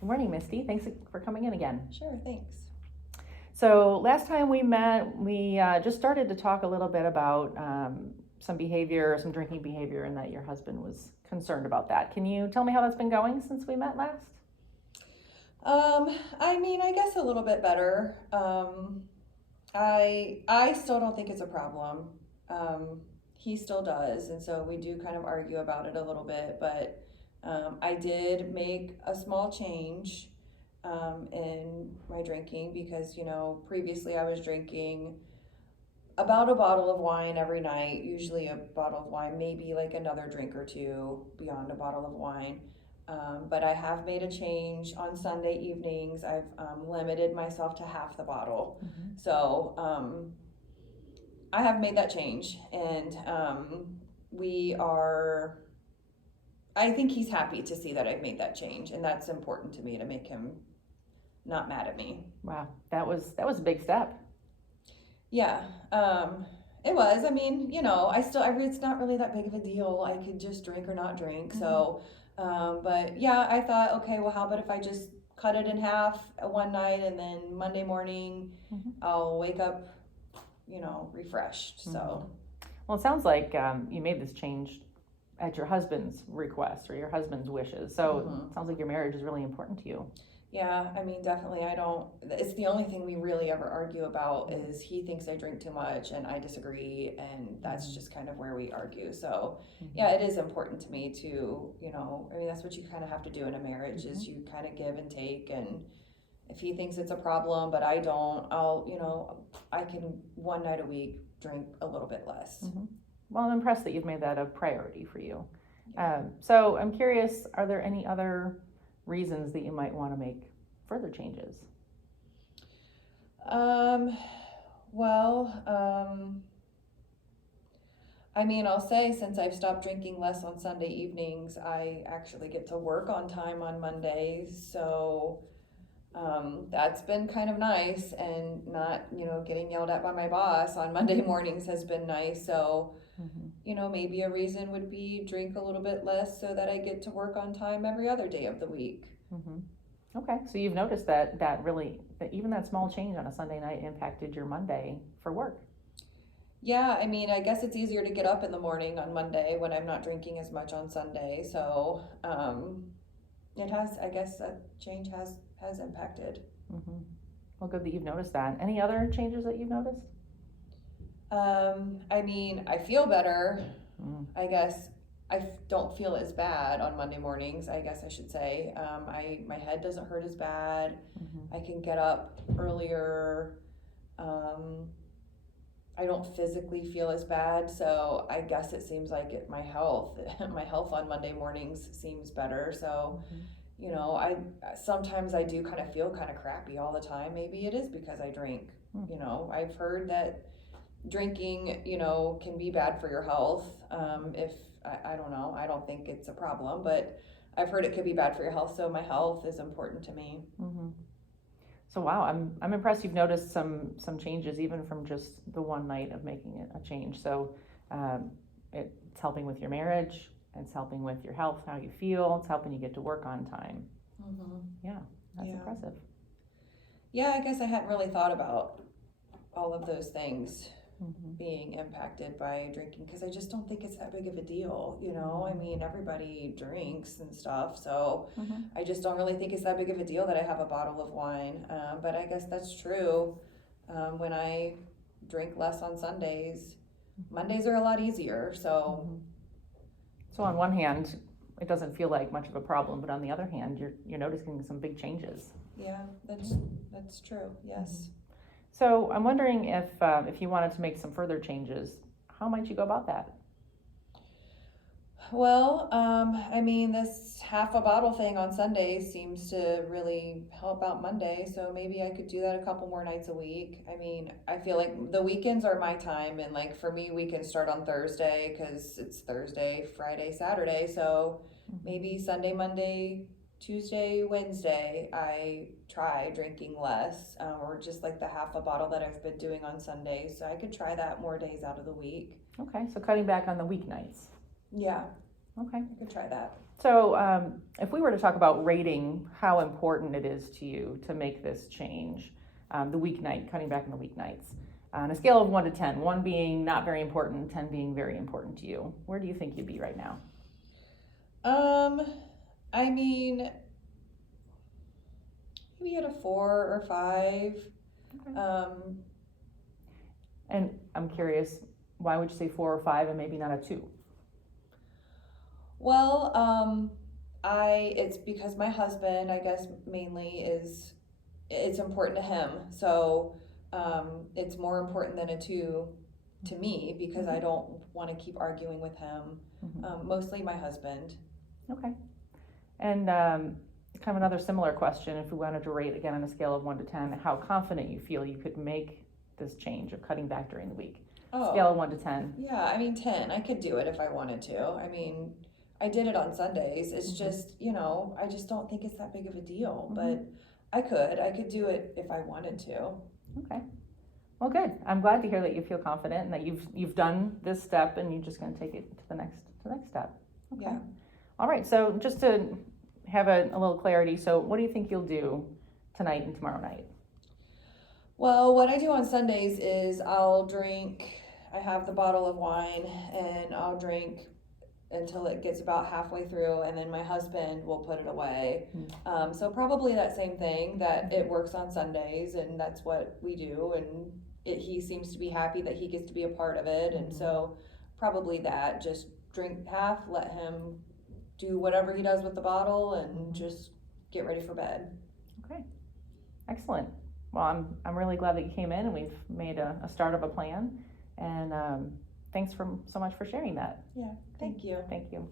Good morning, Misty. Thanks for coming in again. Sure, thanks. So last time we met, we just started to talk a little bit about some behavior, some drinking behavior, and that your husband was concerned about that. Can you tell me how that's been going since we met last? I guess a little bit better. I still don't think it's a problem. He still does, and so we do kind of argue about it a little bit, but I did make a small change in my drinking because, previously I was drinking about a bottle of wine every night, usually a bottle of wine, maybe like another drink or two beyond a bottle of wine. But I have made a change on Sunday evenings. I've limited myself to half the bottle. Mm-hmm. So I have made that change, and I think he's happy to see that I've made that change, and that's important to me to make him not mad at me. Wow, that was a big step. Yeah, it was. It's not really that big of a deal. I could just drink or not drink. Mm-hmm. So, but yeah, I thought, okay, well, how about if I just cut it in half one night and then Monday morning Mm-hmm. I'll wake up, refreshed. Mm-hmm. So, Well, it sounds like you made this change at your husband's request or your husband's wishes. So Mhm. it sounds like your marriage is really important to you. yeah, definitely. It's the only thing we really ever argue about is he thinks I drink too much and I disagree, and that's just kind of where we argue. So, Mm-hmm. yeah, it is important to me to, that's what you kind of have to do in a marriage is you kind of give and take. And if he thinks it's a problem, but I don't, I can one night a week drink a little bit less. Mm-hmm. Well, I'm impressed that you've made that a priority for you. So I'm curious, are there any other reasons that you might want to make further changes? Well, I'll say since I've stopped drinking less on Sunday evenings, I actually get to work on time on Mondays. So that's been kind of nice, and not, getting yelled at by my boss on Monday mornings has been nice. So, Mm-hmm. maybe a reason would be drink a little bit less so that I get to work on time every other day of the week. Mm-hmm. Okay, so you've noticed that really that even that small change on a Sunday night impacted your Monday for work. Yeah, I guess it's easier to get up in the morning on Monday when I'm not drinking as much on Sunday. So, I guess that change has impacted. Mm-hmm. Well, good that you've noticed that. Any other changes that you've noticed? I feel better. Mm. I guess don't feel as bad on Monday mornings, I guess I should say. My head doesn't hurt as bad. Mm-hmm. I can get up earlier. I don't physically feel as bad, so I guess it seems like my health on Monday mornings seems better. So, I sometimes I do kind of feel kind of crappy all the time. Maybe it is because I drink. I've heard that drinking, can be bad for your health. If I don't know, I don't think it's a problem, but I've heard it could be bad for your health. So my health is important to me. Mm-hmm. So wow, I'm impressed you've noticed some changes even from just the one night of making it a change. So it's helping with your marriage, it's helping with your health, how you feel, it's helping you get to work on time. Mm-hmm. Yeah, that's impressive. Yeah, I guess I hadn't really thought about all of those things Mm-hmm. being impacted by drinking, because I just don't think it's that big of a deal. Everybody drinks and stuff, so Mm-hmm. I just don't really think it's that big of a deal that I have a bottle of wine. But I guess that's true. When I drink less on Sundays, Mondays are a lot easier. So, Mm-hmm. So on one hand, it doesn't feel like much of a problem, but on the other hand, you're noticing some big changes. yeah, that's true. Yes. Mm-hmm. So I'm wondering if you wanted to make some further changes, how might you go about that? Well, this half a bottle thing on Sunday seems to really help out Monday, so maybe I could do that a couple more nights a week. I feel like the weekends are my time, and like for me, weekends start on Thursday because it's Thursday, Friday, Saturday, so maybe Sunday, Monday, Tuesday, Wednesday, I try drinking less, or just like the half a bottle that I've been doing on Sundays, so I could try that more days out of the week. Okay, so cutting back on the weeknights. Yeah. Okay. I could try that. So if we were to talk about rating how important it is to you to make this change, the weeknight, cutting back on the weeknights, on a scale of 1 to 10, 1 being not very important, 10 being very important to you, where do you think you'd be right now? I mean, maybe at a 4 or 5. Okay. And I'm curious, why would you say 4 or 5 and maybe not a 2? Well, it's because my husband, I guess mainly it's important to him. So, it's more important than a 2 to me because I don't want to keep arguing with him. Mostly my husband. Okay. And kind of another similar question, if we wanted to rate again on a scale of 1 to 10, how confident you feel you could make this change of cutting back during the week? Oh, Scale of 1 to 10. yeah, I mean 10. I could do it if I wanted to. I mean, I did it on Sundays. It's just, I just don't think it's that big of a deal, but I could do it if I wanted to. Okay. Well, good. I'm glad to hear that you feel confident and that you've done this step and you're just going to take it to the next step. Okay. Yeah. All right. So just to have a little clarity, so what do you think you'll do tonight and tomorrow night? Well, what I do on Sundays is I have the bottle of wine and I'll drink until it gets about halfway through, and then my husband will put it away. So probably that same thing, that it works on Sundays and that's what we do, and he seems to be happy that he gets to be a part of it. And so probably that, just drink half, let him do whatever he does with the bottle, and just get ready for bed. Okay. Excellent. Well, I'm really glad that you came in and we've made a start of a plan, and thanks so much for sharing that. Yeah, thank you. Thank you.